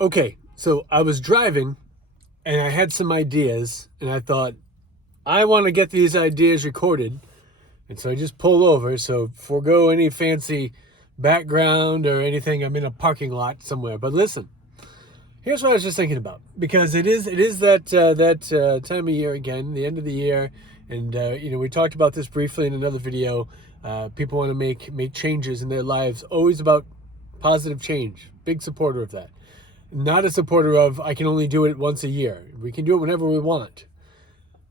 Okay, so I was driving and I had some ideas and I thought, I want to get these ideas recorded. And so I just pulled over. So forego any fancy background or anything. I'm in a parking lot somewhere. But listen, here's what I was just thinking about, because it is that time of year again, the end of the year, and we talked about this briefly in another video. People want to make changes in their lives, always about positive change. Big supporter of that. Not a supporter of I can only do it once a year. We can do it whenever we want.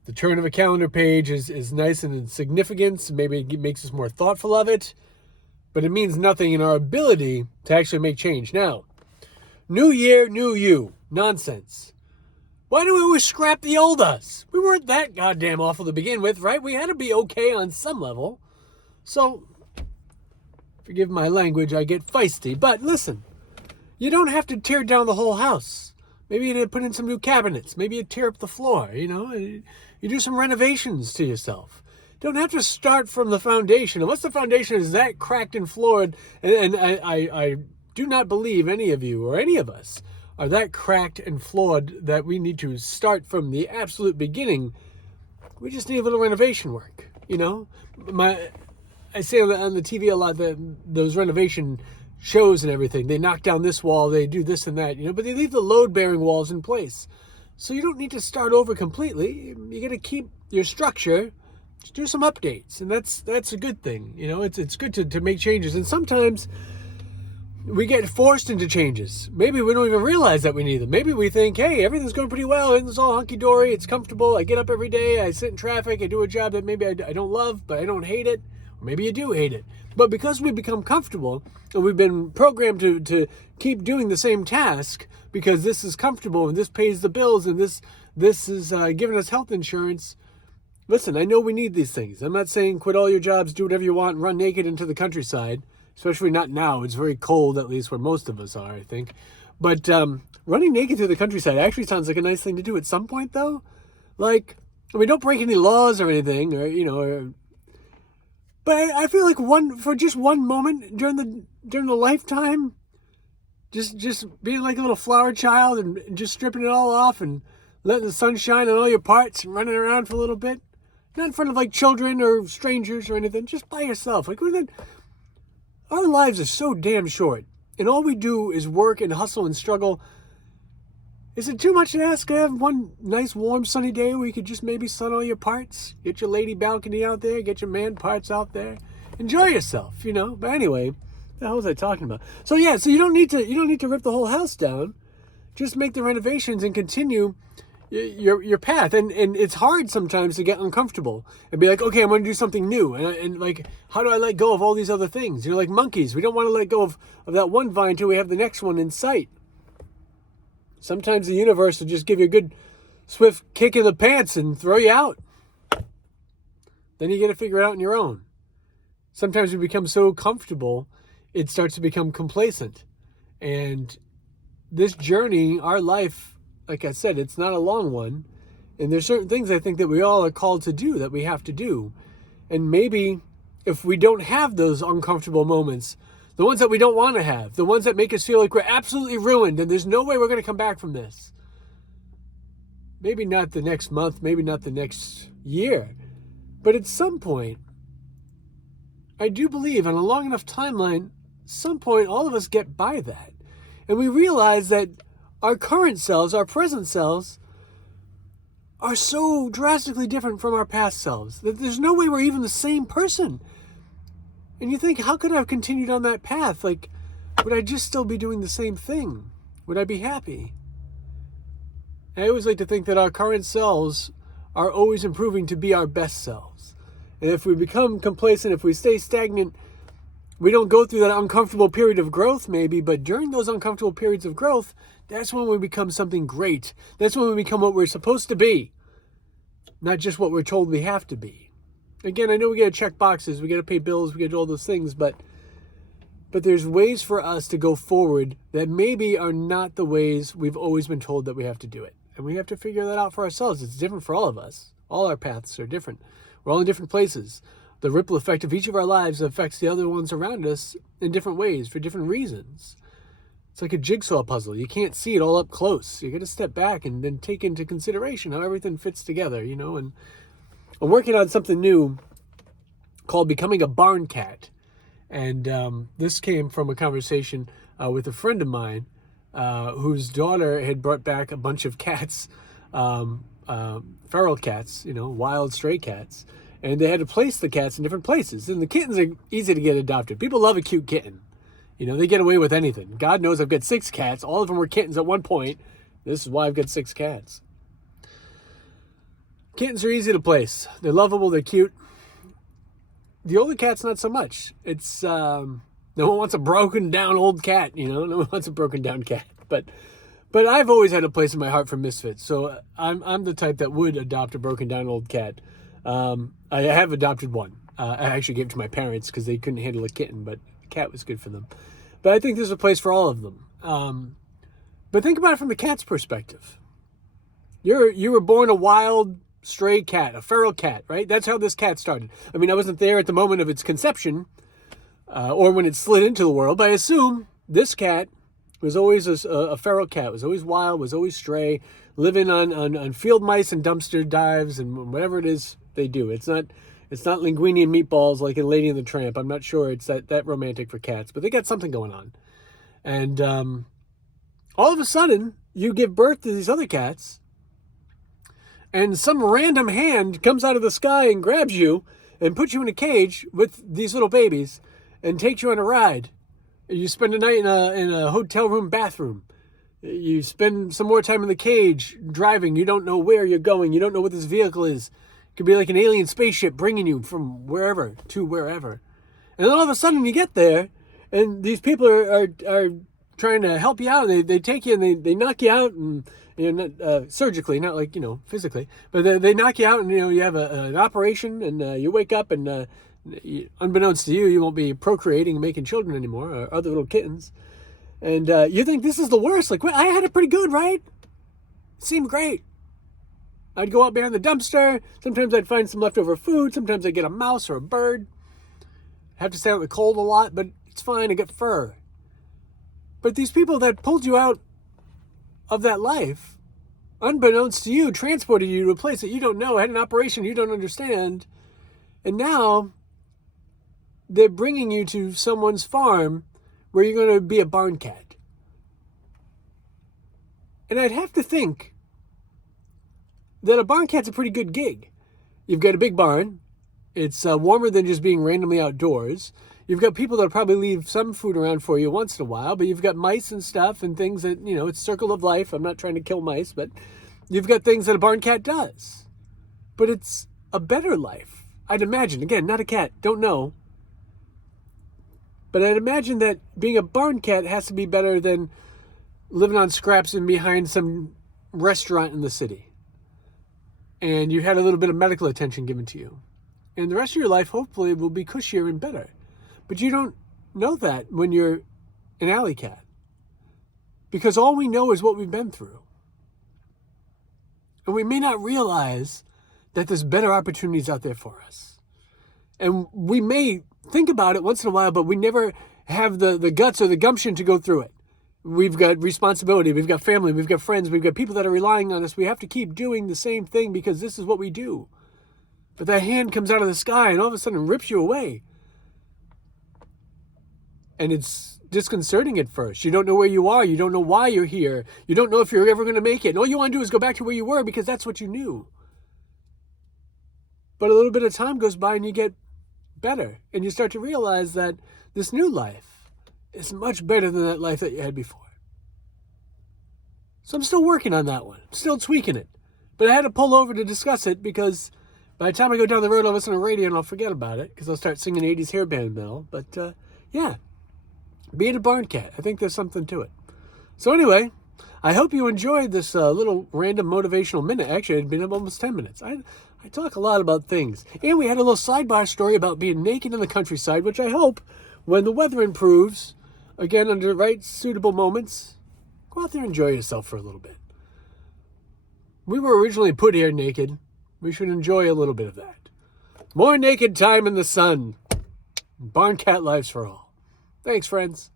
The turn of a calendar page is nice and in significance. Maybe it makes us more thoughtful of it, but it means nothing in our ability to actually make change. Now, new year, new you. Nonsense. Why do we always scrap the old us? We weren't that goddamn awful to begin with, right? We had to be okay on some level. So, forgive my language, I get feisty. But listen, you don't have to tear down the whole house. Maybe you put in some new cabinets. Maybe you tear up the floor, You do some renovations to yourself. Don't have to start from the foundation. Unless the foundation is that cracked and flawed, and I do not believe any of you or any of us are that cracked and flawed that we need to start from the absolute beginning. We just need a little renovation work, I say on the TV a lot that those renovation shows and everything, they knock down this wall, they do this and that, but they leave the load-bearing walls in place. So you don't need to start over completely. You got to keep your structure, just do some updates, and that's a good thing. It's good to make changes, and sometimes we get forced into changes. Maybe we don't even realize that we need them. Maybe we think, hey, everything's going pretty well, everything's all hunky-dory, it's comfortable, I get up every day, I sit in traffic, I do a job that maybe I don't love, but I don't hate it. Or maybe you do hate it. But because we become comfortable and we've been programmed to keep doing the same task because this is comfortable and this pays the bills and this is giving us health insurance. Listen, I know we need these things. I'm not saying quit all your jobs, do whatever you want, and run naked into the countryside, especially not now. It's very cold, at least where most of us are, I think. But running naked through the countryside actually sounds like a nice thing to do at some point, though. Don't break any laws or anything, but I feel like for just one moment during the lifetime, just being like a little flower child and just stripping it all off and letting the sun shine on all your parts and running around for a little bit, not in front of children or strangers or anything, just by yourself. Our lives are so damn short, and all we do is work and hustle and struggle. Is it too much to ask to have one nice, warm, sunny day where you could just maybe sun all your parts? Get your lady balcony out there, get your man parts out there. Enjoy yourself, But anyway, what the hell was I talking about? So you don't need to rip the whole house down. Just make the renovations and continue your path. And it's hard sometimes to get uncomfortable and be like, okay, I'm going to do something new. And how do I let go of all these other things? Like monkeys. We don't want to let go of that one vine until we have the next one in sight. Sometimes the universe will just give you a good, swift kick in the pants and throw you out. Then you got to figure it out on your own. Sometimes we become so comfortable, it starts to become complacent. And this journey, our life, like I said, it's not a long one. And there's certain things I think that we all are called to do, that we have to do. And maybe if we don't have those uncomfortable moments, the ones that we don't want to have, the ones that make us feel like we're absolutely ruined and there's no way we're going to come back from this. Maybe not the next month, maybe not the next year, but at some point, I do believe on a long enough timeline, some point all of us get by that. And we realize that our current selves, our present selves, are so drastically different from our past selves that there's no way we're even the same person. And you think, how could I have continued on that path? Would I just still be doing the same thing? Would I be happy? I always like to think that our current selves are always improving to be our best selves. And if we become complacent, if we stay stagnant, we don't go through that uncomfortable period of growth maybe, but during those uncomfortable periods of growth, that's when we become something great. That's when we become what we're supposed to be, not just what we're told we have to be. Again, I know we got to check boxes, we got to pay bills, we got to do all those things, but there's ways for us to go forward that maybe are not the ways we've always been told that we have to do it. And we have to figure that out for ourselves. It's different for all of us. All our paths are different. We're all in different places. The ripple effect of each of our lives affects the other ones around us in different ways for different reasons. It's like a jigsaw puzzle. You can't see it all up close. You got to step back and then take into consideration how everything fits together, you know. And I'm working on something new called Becoming a Barn Cat. And this came from a conversation with a friend of mine whose daughter had brought back a bunch of cats, feral cats, you know, wild stray cats. And they had to place the cats in different places. And the kittens are easy to get adopted. People love a cute kitten. You know, they get away with anything. God knows I've got 6 cats. All of them were kittens at one point. This is why I've got 6 cats. Kittens are easy to place. They're lovable. They're cute. The older cat's not so much. It's, no one wants a broken down old cat, you know. No one wants a broken down cat. But I've always had a place in my heart for misfits. So I'm the type that would adopt a broken down old cat. I have adopted one. I actually gave it to my parents because they couldn't handle a kitten, but a cat was good for them. But I think there's a place for all of them. But think about it from the cat's perspective. You were born a wild stray cat, a feral cat, right? That's how this cat started. I mean, I wasn't there at the moment of its conception or when it slid into the world, but I assume this cat was always a feral cat, was always wild, was always stray, living on field mice and dumpster dives and whatever it is they do. It's not linguine and meatballs like in Lady and the Tramp. I'm not sure it's that romantic for cats, but they got something going on. And all of a sudden, you give birth to these other cats, and some random hand comes out of the sky and grabs you and puts you in a cage with these little babies and takes you on a ride. You spend a night in a hotel room bathroom. You spend some more time in the cage driving. You don't know where you're going. You don't know what this vehicle is. It could be like an alien spaceship bringing you from wherever to wherever. And then all of a sudden you get there and these people are trying to help you out. They take you and they knock you out, and you know, not, surgically, not like, you know, physically, but they knock you out, and you know, you have an operation, and you wake up, and unbeknownst to you, you won't be procreating and making children anymore, or other little kittens, and you think this is the worst. Like, I had it pretty good, right? It seemed great. I'd go out behind the dumpster. Sometimes I'd find some leftover food. Sometimes I'd get a mouse or a bird. Have to stay out in the cold a lot, but it's fine. I get fur. But these people that pulled you out of that life, unbeknownst to you, transported you to a place that you don't know, had an operation you don't understand, and now they're bringing you to someone's farm where you're going to be a barn cat. And I'd have to think that a barn cat's a pretty good gig. You've got a big barn. It's warmer than just being randomly outdoors. You've got people that'll probably leave some food around for you once in a while, but you've got mice and stuff and things that, you know, it's circle of life. I'm not trying to kill mice, but you've got things that a barn cat does. But it's a better life, I'd imagine. Again, not a cat, don't know. But I'd imagine that being a barn cat has to be better than living on scraps and behind some restaurant in the city. And you had a little bit of medical attention given to you. And the rest of your life, hopefully, will be cushier and better. But you don't know that when you're an alley cat. Because all we know is what we've been through. And we may not realize that there's better opportunities out there for us. And we may think about it once in a while, but we never have the guts or the gumption to go through it. We've got responsibility, we've got family, we've got friends, we've got people that are relying on us. We have to keep doing the same thing because this is what we do. But that hand comes out of the sky and all of a sudden rips you away. And it's disconcerting at first. You don't know where you are. You don't know why you're here. You don't know if you're ever going to make it. And all you want to do is go back to where you were because that's what you knew. But a little bit of time goes by and you get better. And you start to realize that this new life is much better than that life that you had before. So I'm still working on that one. I'm still tweaking it. But I had to pull over to discuss it because by the time I go down the road, I'll listen to radio and I'll forget about it because I'll start singing 80s hairband Mel. But yeah. Being a barn cat, I think there's something to it. So anyway, I hope you enjoyed this little random motivational minute. Actually, it's been almost 10 minutes. I talk a lot about things. And we had a little sidebar story about being naked in the countryside, which I hope, when the weather improves, again, under the right suitable moments, go out there and enjoy yourself for a little bit. We were originally put here naked. We should enjoy a little bit of that. More naked time in the sun. Barn cat lives for all. Thanks, friends.